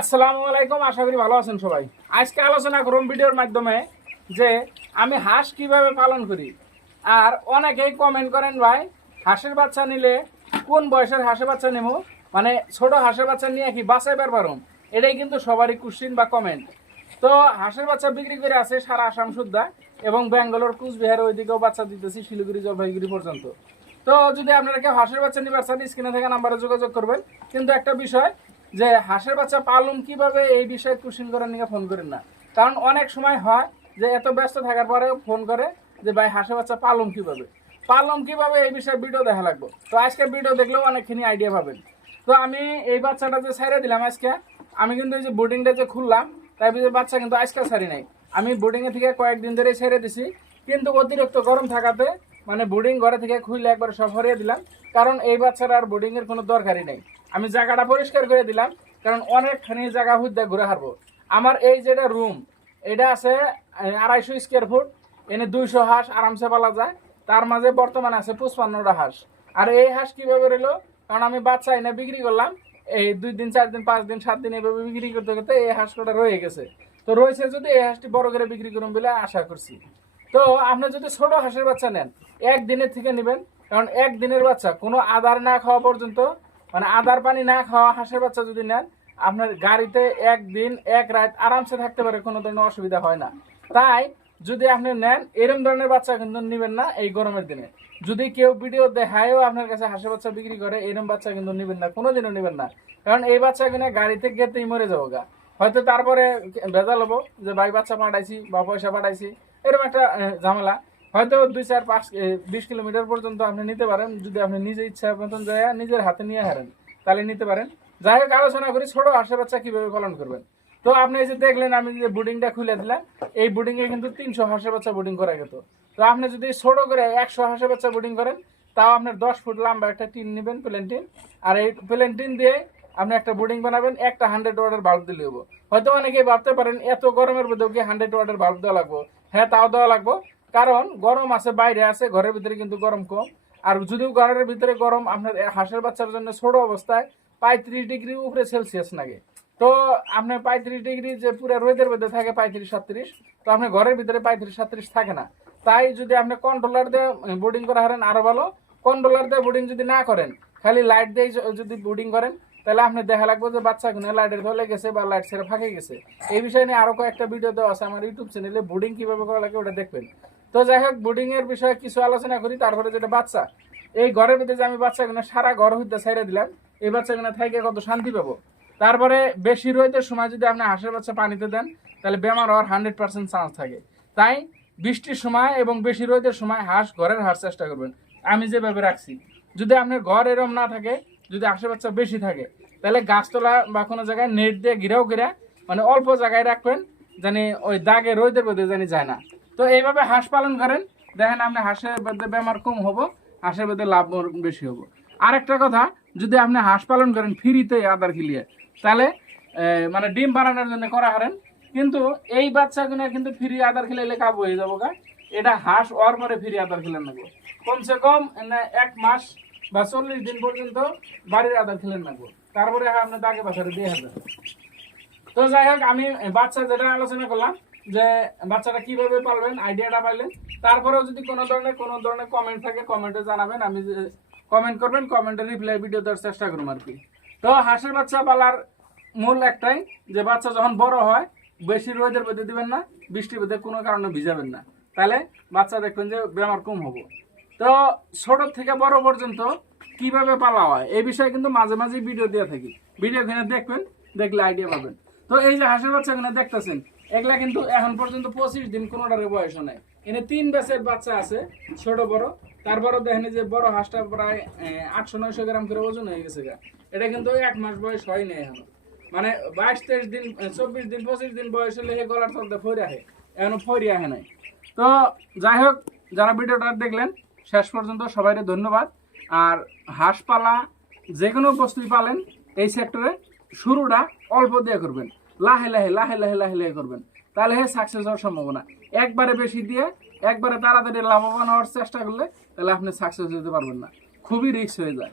আসসালামু আলাইকুম, আশা করি ভালো আছেন সবাই। আজকে আলোচনা করুন ভিডিওর মাধ্যমে যে আমি হাঁস কীভাবে পালন করি। আর অনেকেই কমেন্ট করেন, ভাই, হাঁসের বাচ্চা নিলে কোন বয়সের হাঁসের বাচ্চা নেব? মানে ছোট হাঁসের বাচ্চা নিয়ে কি বাঁচাইবার পারুম এটাই কিন্তু সবারই কোশ্চিন বা কমেন্ট তো হাঁসের বাচ্চা বিক্রি করে আছে সারা আসাম সুদ্ধা এবং ব্যাঙ্গালোর, কুচবিহার, ওইদিকেও বাচ্চা দিতেছি শিলিগুড়ি, জলপাইগুড়ি পর্যন্ত। তো যদি আপনারা কেউ হাঁসের বাচ্চা নিবার চান স্ক্রিনে থেকে নাম্বারে যোগাযোগ করবেন। কিন্তু একটা বিষয় যে হাঁসের বাচ্চা পালন কীভাবে এই বিষয়ে কোশ্চিন করার নিয়ে ফোন করেন না। কারণ অনেক সময় হয় যে এত ব্যস্ত থাকার পরেও ফোন করে যে ভাই, হাঁসের বাচ্চা পালন কীভাবে? পালন কীভাবে এই বিষয়ে ভিডিও দেখা লাগবে? তো আজকে ভিডিও দেখলেও অনেকখানি আইডিয়া পাবেন। তো আমি এই বাচ্চাটা যে ছাইড়ে দিলাম আজকে, আমি কিন্তু এই যে বোর্ডিংটা যে খুললাম, তাই বাচ্চা কিন্তু আজকে ছাড়ি নাই। আমি বোর্ডিংয়ে থেকে কয়েকদিন ধরে ছেড়ে দিছি, কিন্তু অতিরিক্ত গরম থাকাতে মানে বোর্ডিং ঘরে থেকে খুললে একবার সব হরিয়ে দিলাম, কারণ এই বাচ্চার আর বোর্ডিংয়ের কোনো দরকারই নেই। আমি জায়গাটা পরিষ্কার করে দিলাম, কারণ অনেকখানি জায়গা হুদ্দা ঘুরে হারবো আমার এই যেটা রুম এটা আছে আড়াইশো স্কোয়ার ফুট এনে দুইশো হাঁস আরামসে পালা যায়। তার মাঝে বর্তমানে আছে পঁচপান্নটা হাঁস। আর এই হাঁস কীভাবে রইল? কারণ আমি বাচ্চা এনে বিক্রি করলাম, এই দুই দিন, চার দিন, পাঁচ দিন, সাত দিন এভাবে বিক্রি করতে করতে এই হাঁস কটা রয়ে গেছে। তো রয়েছে যদি এই হাঁসটি বড় করে বিক্রি করুন বলে আশা করছি। তো আপনি যদি ছোট হাঁসের বাচ্চা নেন, একদিনের থেকে নেবেন, কারণ একদিনের বাচ্চা, কোনো আদার না খাওয়া পর্যন্ত মানে আদার পানি না খাওয়া হাঁসের বাচ্চা যদি নেন, আপনার গাড়িতে একদিন, এক রাত আরামসে থাকতে পারে, কোনো ধরনের অসুবিধা হয় না। তাই যদি আপনি নেন এরকম ধরনের বাচ্চা কিন্তু নেবেন না এই গরমের দিনে। যদি কেউ ভিডিও দেখায়ও আপনার কাছে হাঁসের বাচ্চা বিক্রি করে এরকম বাচ্চা কিন্তু নেবেন না, কোনোদিনও নেবেন না। কারণ এই বাচ্চা কিনে গাড়িতে গেতেই মরে যাব গা হয়তো তারপরে ভেজাল হব যে, ভাই, বাচ্চা পাঠাইছি বা পয়সা পাঠাইছি। এরকম একটা ঝামেলা। হয়তো দুই চার পাঁচ বিশ কিলোমিটার পর্যন্ত আপনি নিতে পারেন। যদি আপনি নিজে ইচ্ছা মতন যায়, নিজের হাতে নিয়ে হারেন তাহলে নিতে পারেন। যাই হোক, আলোচনা করি, ছোট হাঁসের বাচ্চা কীভাবে পালন করবেন। তো আপনি এই যে দেখলেন, আমি যে বুডিংটা খুলে দিলাম, এই বুডিং এ কিন্তু তিনশো হাঁসের বাচ্চা বুডিং করা যেত তো আপনি যদি ছোট করে একশো হাঁসের বাচ্চা বুডিং করেন, তাও আপনার দশ ফুট লম্বা একটা টিন নেবেন প্লেন্টিন আর এই প্লেন্টিন দিয়ে আপনি একটা বোর্ডিং বানাবেন, একটা হান্ড্রেড ওয়াটের বাল্ব দিলে হব। হয়তো অনেকেই ভাবতে পারেন, এত গরমের মধ্যেও কি হান্ড্রেড ওয়াটের বাল্ব দেওয়া লাগবো? হ্যাঁ তাও দেওয়া লাগবো। কারণ গরম আছে, বাইরে আছে, ঘরের ভিতরে কিন্তু গরম কম। আর যদিও ঘরের ভিতরে গরম, আপনার হাঁসের বাচ্চার জন্য ছোট অবস্থায় পঁয়ত্রিশ ডিগ্রি উপরে সেলসিয়াস লাগে তো আপনার পঁয়ত্রিশ ডিগ্রি যে পুরো রোদের মধ্যে থাকে পঁয়ত্রিশ সাত্রিশ তো আপনার ঘরের ভিতরে পঁয়ত্রিশ সাত্রিশ থাকে না। তাই যদি আপনি কন্ট্রোলার দিয়ে বোর্ডিং করা হারেন আরও ভালো। কন্ট্রোলার দিয়ে বোর্ডিং যদি না করেন, খালি লাইট দিয়ে যদি বোর্ডিং করেন, তাহলে আপনি দেখা লাগবে যে বাচ্চা কোনো লাইটের ধরে গেছে বা লাইট ছেড়ে ফাঁকে গেছে। এই বিষয় নিয়ে আরও কয়েকটা ভিডিও দেওয়া আছে আমার ইউটিউব চ্যানেলে বোর্ডিং কীভাবে করা লাগে ওটা দেখবেন। তো যাই হোক বোর্ডিং এর বিষয়ে কিছু আলোচনা করি, তারপরে যেটা বাচ্চা। এই ঘরের ভিতরে যে আমি বাচ্চাগুলো, সারা ঘর হইতে ছেড়ে দিলাম, এই বাচ্চাগুলো থেকে কত শান্তি পাবো? তারপরে বেশি রোদের সময় যদি আপনি হাঁসের বাচ্চা পানিতে দেন, তাহলে বেমার হওয়ার হান্ড্রেড পার্সেন্ট চান্স থাকে। তাই বৃষ্টির সময় এবং বেশি রোদের সময় হাঁস ঘরের হাঁস চেষ্টা করবেন। আমি যেভাবে রাখছি, যদি আপনার ঘর এরম না থাকে, যদি হাঁসের বাচ্চা বেশি থাকে, তাহলে গাছতলা বা কোনো জায়গায় নেট দিয়ে ঘিরেও ঘিরে মানে অল্প জায়গায় রাখবেন, জানি ওই দাগে রোদের মধ্যে জানি যায় না। তো এইভাবে হাঁস পালন করেন। দেখেন আপনি হাঁসের মধ্যে বেমার কম হব, হাঁসের মধ্যে লাভ বেশি হব। আরেকটা কথা, যদি আপনি হাঁস পালন করেন ফ্রিতে আদার খিলিয়ে, তাহলে মানে ডিম বানানোর জন্য করা হারেন। কিন্তু এই বাচ্চাগুলো কিন্তু ফ্রি আদার খেলে কাবু হয়ে যাব গা। এটা হাঁস ওর পরে ফ্রি আদার খেলেন নেব। কমসে কম এক মাস বা চল্লিশ দিন পর্যন্ত বাড়ির আদার খেলেন নেব। তারপরে আপনার দাগে বাজারে দিয়ে হবে তো যাই হোক, আমি বাচ্চা যেটা আলোচনা করলাম যে বাচ্চাটা কীভাবে পালবেন আইডিয়াটা পাইলেন। তারপরেও যদি কোনো ধরনের কোনো ধরনের কমেন্ট থাকে, কমেন্টে জানাবেন, আমি কমেন্ট করবেন কমেন্টে রিপ্লাই ভিডিও দেওয়ার চেষ্টা করুন আর কি। তো হাঁসের বাচ্চা পালার মূল একটাই, যে বাচ্চা যখন বড় হয়, বেশি রোদের মধ্যে দিবেন না, বৃষ্টির মধ্যে কোনো কারণে ভিজাবেন না। তাহলে বাচ্চা দেখবেন যে বেমার কম হব। তো ছোট থেকে বড় পর্যন্ত কীভাবে পালা হয়, এই বিষয়ে কিন্তু মাঝে মাঝে ভিডিও দিয়ে থাকি। ভিডিও এখানে দেখবেন, দেখলে আইডিয়া পাবেন। তো এই যে হাঁসের বাচ্চা এখানে দেখতেছেন এগুলা কিন্তু এখন পর্যন্ত পঁচিশ দিন কোনোটার বয়স নেই। এনে তিন ব্যাচের বাচ্চা আছে, ছোট, বড়। তারপরও দেখেন যে বড় হাঁসটা প্রায় আটশো, নয়শো গ্রাম করে ওজন হয়ে গেছে। এটা কিন্তু এক মাস বয়স হয়নি এখন। মানে বাইশ, তেইশ দিন চব্বিশ দিন, পঁচিশ দিন বয়স হলে সে গলার চলতে ফরি আহে। এখনও ফরি আহে নাই। তো যাই হোক, যারা ভিডিওটা দেখলেন, শেষ পর্যন্ত সবাইকে ধন্যবাদ। আর হাঁস পালা যে কোনো বস্তুই পালেন, এই সেক্টরে শুরুটা অল্প দিয়ে করবেন। লাহে লাহে লাহে লাহে লাহে লাহে করবেন। তাহলে সাকসেস হওয়ার সম্ভাবনা। একবারে বেশি দিয়ে, একবারে তাড়াতাড়ি লাভবান হওয়ার চেষ্টা করলে তাহলে আপনি সাকসেস হতে পারবেন না। খুবই রিস্ক হয়ে যায়।